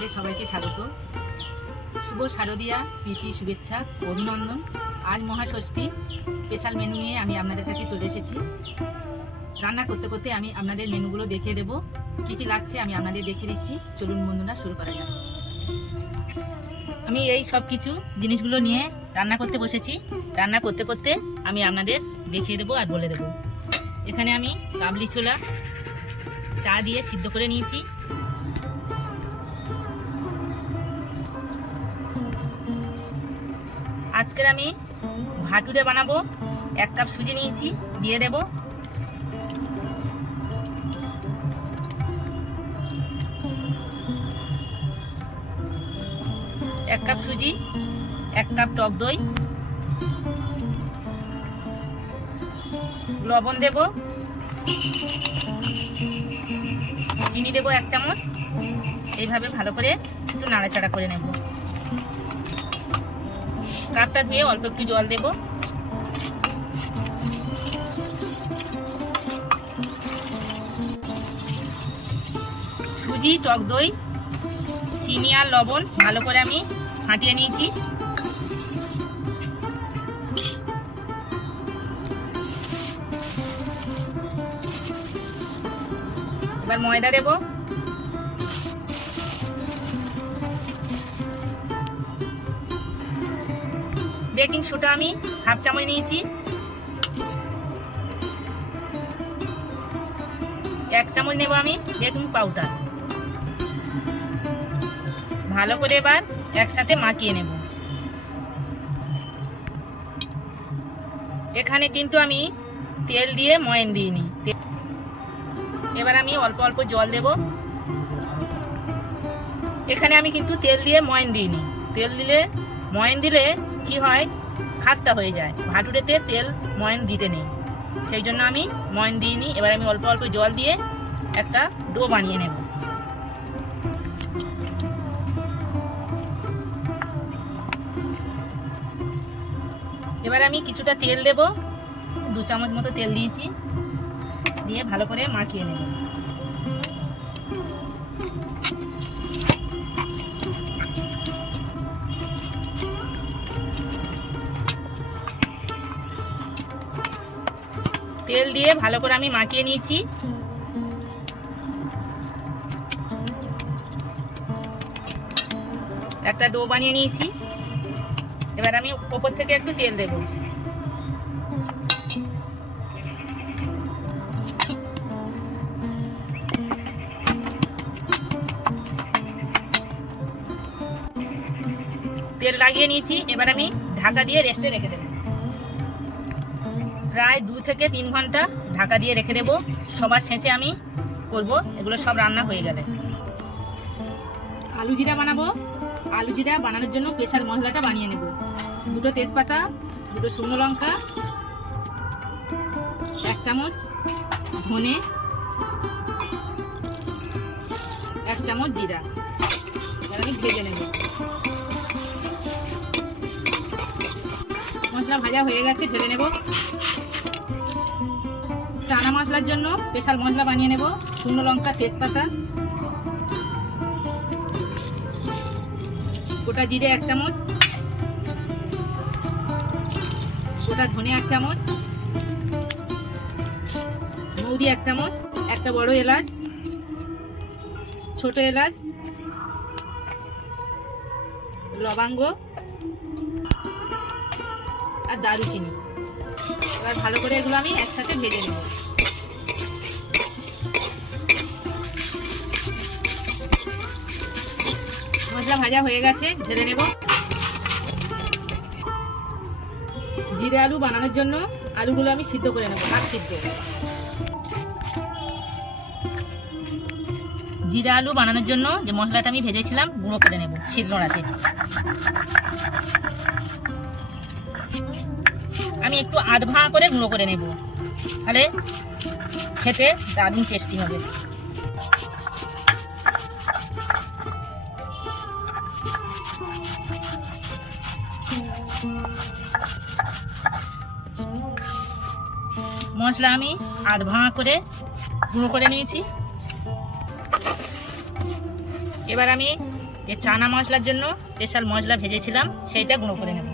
আপনাদের সবাইকে স্বাগত। শুভ শারদীয়া, প্রীতি, শুভেচ্ছা, অভিনন্দন। আজ মহাষষ্ঠী স্পেশাল মেনু নিয়ে আমি আপনাদের কাছে চলে এসেছি। রান্না করতে করতে আমি আপনাদের মেনুগুলো দেখিয়ে দেবো। কী কী লাগছে আমি আপনাদের দেখিয়ে দিচ্ছি। চলুন বন্ধুরা, শুরু করা যাক। আমি এই সব কিছু জিনিসগুলো নিয়ে রান্না করতে বসেছি। রান্না করতে করতে আমি আপনাদের দেখিয়ে দেবো আর বলে দেবো। এখানে আমি কাবলি ছোলা, চা দিয়ে সিদ্ধ করে নিয়েছি। আজকের আমি ভাটুরে বানাবো। এক কাপ সুজি নিয়েছি, দিয়ে দেব। এক কাপ সুজি, এক কাপ টক দই। লবণ দেব। চিনি দেবো এক চামচ। এইভাবে ভালো করে একটু নাড়াচাড়া করে নেব। কাপটা ধুয়ে অল্প একটু জল দেব। সুজি, টক দই, চিনি আর লবণ ভালো করে আমি ফাটিয়ে নিয়েছি। এবার ময়দা দেবো। বেকিং সোডা আমি হাফ চামচ নিয়েছি। এক চামচ নেব আমি বেকিং পাউডার। ভালো করে এবার একসাথে মাখিয়ে নেব। এখানে কিন্তু আমি তেল দিয়ে ময়ন দিইনি। এবার আমি অল্প অল্প জল দেব। এখানে আমি কিন্তু তেল দিয়ে ময়ন দিইনি। তেল দিলে ময়ন দিলে কি হয়? খাস্তা হয়ে যায়। ভাটুরেতে তেল, ময়ন দিতে নেই। সেই জন্য আমি ময়ন দিইনি। এবার আমি অল্প অল্প জল দিয়ে একটা ডো বানিয়ে নেব। এবার আমি কিছুটা তেল দেব। দু চামচ মতো তেল দিয়েছি। দিয়ে ভালো করে মাখিয়ে নেব। তেল দিয়ে ভালো করে আমি মাখিয়ে নিয়েছি। একটা ডো বানিয়ে নিয়েছি। এবার আমি ওপর থেকে একটু তেল দেব। তেল লাগিয়ে নিয়েছি। এবার আমি ঢাকা দিয়ে রেস্টে রেখে দেবো। প্রায় দু থেকে তিন ঘণ্টা ঢাকা দিয়ে রেখে দেবো। সবার শেষে আমি করব। এগুলো সব রান্না হয়ে গেলে। আলু জিরা বানাবো। আলু জিরা বানানোর জন্য স্পেশাল মশলাটা বানিয়ে নেব। দুটো তেজপাতা, দুটো শুকনো লঙ্কা, এক চামচ ধনে, এক চামচ জিরা। আমি ভেজে নেব। মশলা ভাজা হয়ে গেছে, ঢেলে নেব। চানা মশলার জন্য স্পেশাল মশলা বানিয়ে নেব। শুকনো লঙ্কা, তেজপাতা। গোটা জিরে এক চামচ। গোটা ধনে এক চামচ। মৌরি এক চামচ। একটা বড় এলাচ। ছোট এলাচ। লবঙ্গ। আর দারুচিনি। এবার ভালো করে এগুলো আমি একসাথে ভেজে নেব। মশলা ভাজা হয়ে গেছে, ঢেলে নেব। জিরে আলু বানানোর জন্য আলুগুলো আমি সিদ্ধ করে নেব হাফ সিদ্ধ। জিরা আলু বানানোর জন্য যে মশলাটা আমি ভেজেছিলাম, গুঁড়ো করে নেব শিলনোড়াতে আমি একটু আধ ভাঙা করে গুঁড়ো করে নেব, তাহলে খেতে দারুণ টেস্টি হবে। মশলা আমি আধ ভাঙা করে গুঁড়ো করে নিয়েছি। এবার আমি যে চানা মশলার জন্য স্পেশাল মশলা ভেজেছিলাম, সেইটা গুঁড়ো করে নেব।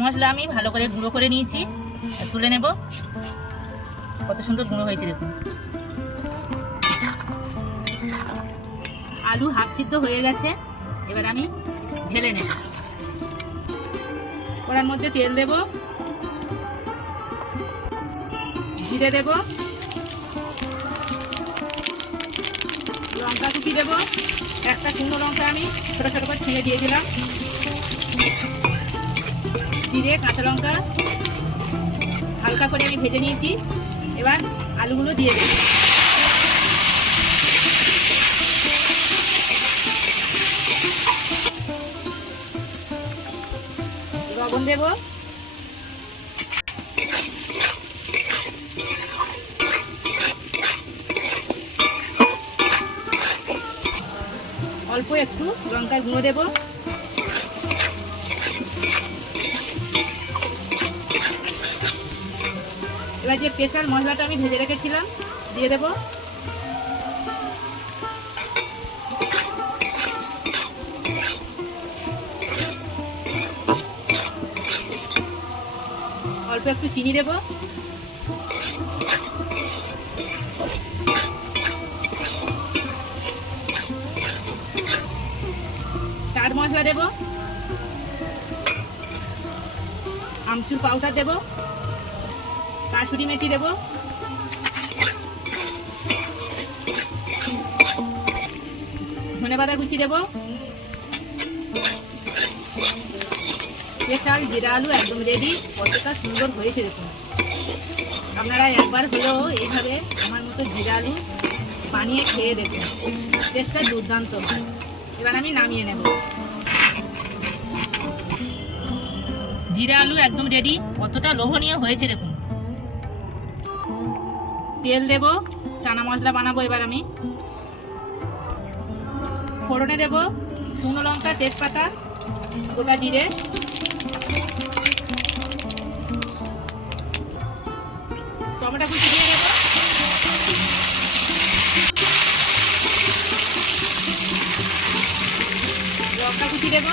মশলা আমি ভালো করে গুঁড়ো করে নিয়েছি, তুলে নেব। কত সুন্দর গুঁড়ো হয়েছে দেখুন। আলু হাফ সিদ্ধ হয়ে গেছে, এবার আমি ঢেলে নেব। কড়ার মধ্যে তেল দেব, জিরে দেব, লঙ্কা কুচি দেব, একটা শুকনো লঙ্কা আমি ছোটো ছোটো করে ছিঁড়ে দিয়ে দিলাম। জিরে, কাঁচা লঙ্কা, হালকা করে আমি ভেজে নিয়েছি। এবার আলুগুলো দিয়ে দেবো। লবণ দেব। অল্প একটু লঙ্কার গুঁড়ো দেব। এবার যে স্পেশাল মশলাটা আমি ভেজে রেখেছিলাম, দিয়ে দেব। অল্প একটু চিনি দেব। চাট মশলা দেব। আমচুর পাউডার দেব। কাসুরি মেথি দেব। ধনে পাতা কুচি দেব। স্পেশাল জিরা আলু একদম রেডি কতটা সুন্দর হয়েছে দেখুন। আপনারা একবার হলেও এইভাবে আমার মতো জিরা আলু বানিয়ে খেয়ে দেখুন। টেস্টটা দুর্দান্ত এবার আমি নামিয়ে নেব। জিরা আলু একদম রেডি কতটা লোভনীয় হয়েছে দেখুন। তেল দেব, চানা মশলা বানাবো এবার আমি। ফোড়নে দেব শুকনো লঙ্কা, তেজপাতা, গোটা জিরে। টমেটো কুচি দিয়ে দেবো। লঙ্কা কুচি দেবো।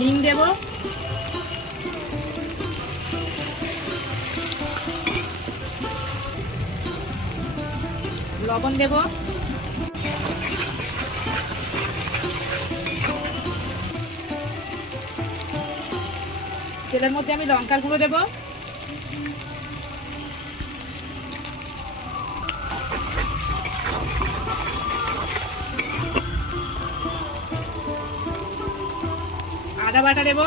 হিং দেবো। লবণ দেব। তেলের মধ্যে আমি লঙ্কার গুঁড়ো দেব। আদা বাটা দেব।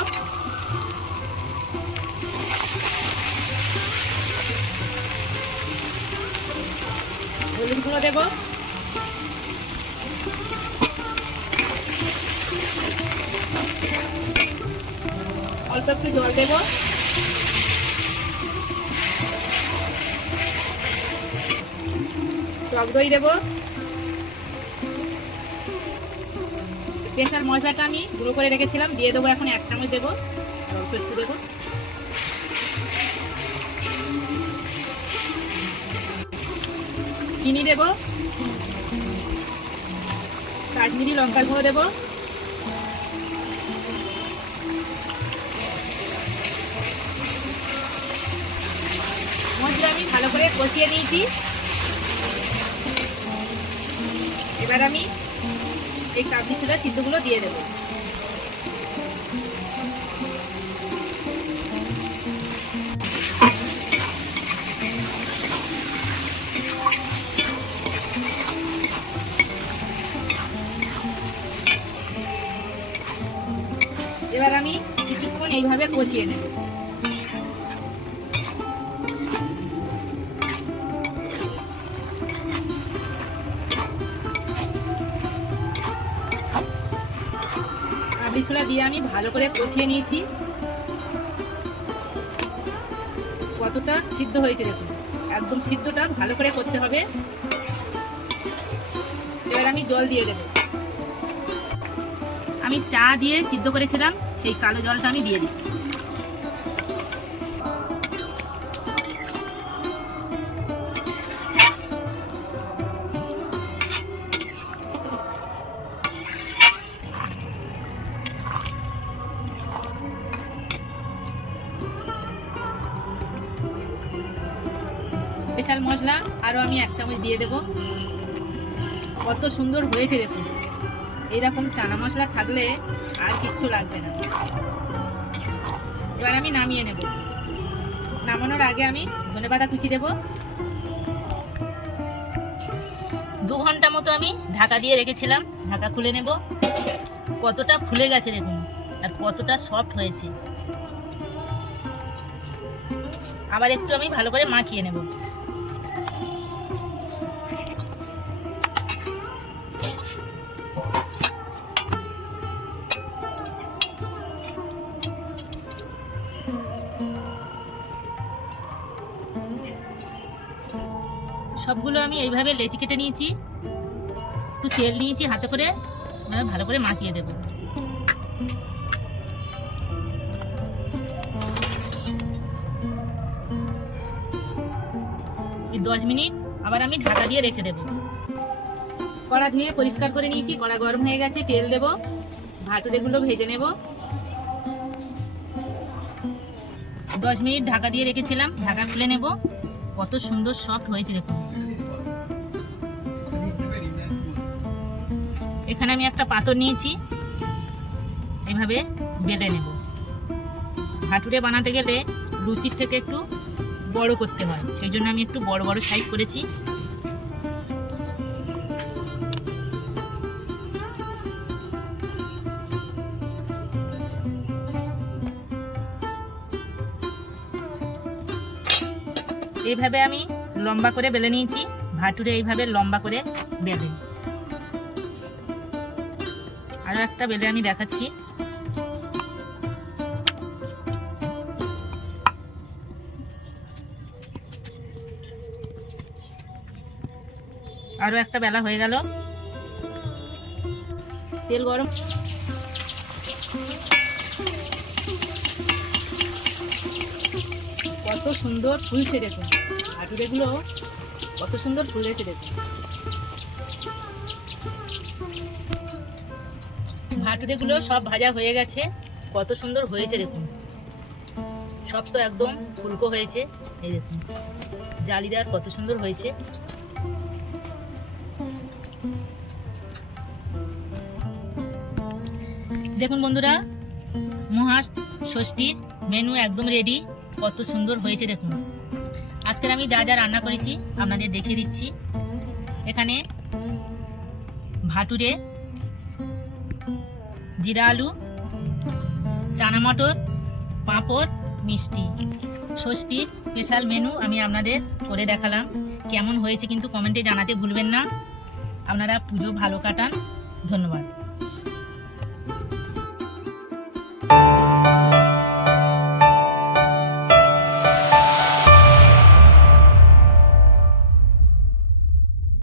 হলুদ গুঁড়ো দেব। অল্প একটু জল দেব। টক দই দেব। স্পেশাল মশলাটা আমি গুঁড়ো করে রেখেছিলাম। দিয়ে দেবো এখন এক চামচ দেবো। একটু দেবো। চিনি দেব। কাশ্মীরি লঙ্কার গুঁড়ো দেব। মশলা আমি ভালো করে কষিয়ে নিয়েছি। এবার আমি এই কাবলি ছোলা সিদ্ধগুলো দিয়ে দেবো। এবার আমি কিছুক্ষণ এইভাবে কষিয়ে নেব। কাবলি ছোলা দিয়ে আমি ভালো করে কষিয়ে নিয়েছি। কতটা সিদ্ধ হয়েছে দেখুন। একদম সিদ্ধটা ভালো করে করতে হবে। এবার আমি জল দিয়ে দেব। আমি চা দিয়ে সিদ্ধ করেছিলাম, সেই কালো জলটা আমি দিয়ে দিচ্ছি। মশলা আরও আমি এক চামচ দিয়ে দেব। কত সুন্দর হয়েছে দেখুন। এইরকম চানা মশলা থাকলে আর কিচ্ছু লাগবে না। এবার আমি নামিয়ে নেব। নামানোর আগে আমি ধনে পাতা কুচি দেব। দু ঘণ্টা মতো আমি ঢাকা দিয়ে রেখেছিলাম, ঢাকা খুলে নেব। কতটা ফুলে গেছে দেখুন, আর কতটা সফট হয়েছে। আবার একটু আমি ভালো করে মাখিয়ে নেব। সবগুলো আমি এইভাবে লেচি কেটে নিয়েছি। একটু তেল নিয়েছি হাতে করে ভালো করে মাখিয়ে দেব। দশ মিনিট আবার আমি ঢাকা দিয়ে রেখে দেব। কড়া ধুয়ে পরিষ্কার করে নিয়েছি, কড়া গরম হয়ে গেছে, তেল দেব, ভাটুরেগুলো ভেজে নেব। দশ মিনিট ঢাকা দিয়ে রেখেছিলাম, ঢাকা খুলে নেব। কত সুন্দর শট হয়েছে দেখুন। এখানে আমি একটা পাথর নিয়েছি। এভাবে বেঁধে নেব। হাঁটুরে বানাতে গেলে লুচির থেকে একটু বড় করতে হয়। সেই জন্য আমি একটু বড় বড় সাইজ করেছি। এইভাবে আমি লম্বা করে বেলে নিয়েছি। ভাটুরে এইভাবে লম্বা করে বেলে। আরও একটা বেলে আমি দেখাচ্ছি। আরও একটা বেলা হয়ে গেল। তেল গরম। কত সুন্দর ফুল দেখুন। হাটুরেগুলো কত সুন্দর ফুলেছে দেখুন ভাটুরেগুলো সব ভাজা হয়ে গেছে, কত সুন্দর হয়েছে দেখুন সব তো একদম ফুলকো হয়েছে, এই দেখুন জালিদার কত সুন্দর হয়েছে। দেখুন বন্ধুরা, মহা ষষ্ঠীর মেনু একদম রেডি কত সুন্দর হয়েছে দেখুন। আজকের আমি যা যা রান্না করেছি আপনাদের দেখিয়ে দিচ্ছি। এখানে ভাটুরে, জিরা আলু, চানা মটর, পাঁপড়, মিষ্টি। ষষ্ঠীর স্পেশাল মেনু আমি আপনাদের করে দেখালাম। কেমন হয়েছে কিন্তু কমেন্টে জানাতে ভুলবেন না। আপনারা পুজো ভালো কাটান। ধন্যবাদ।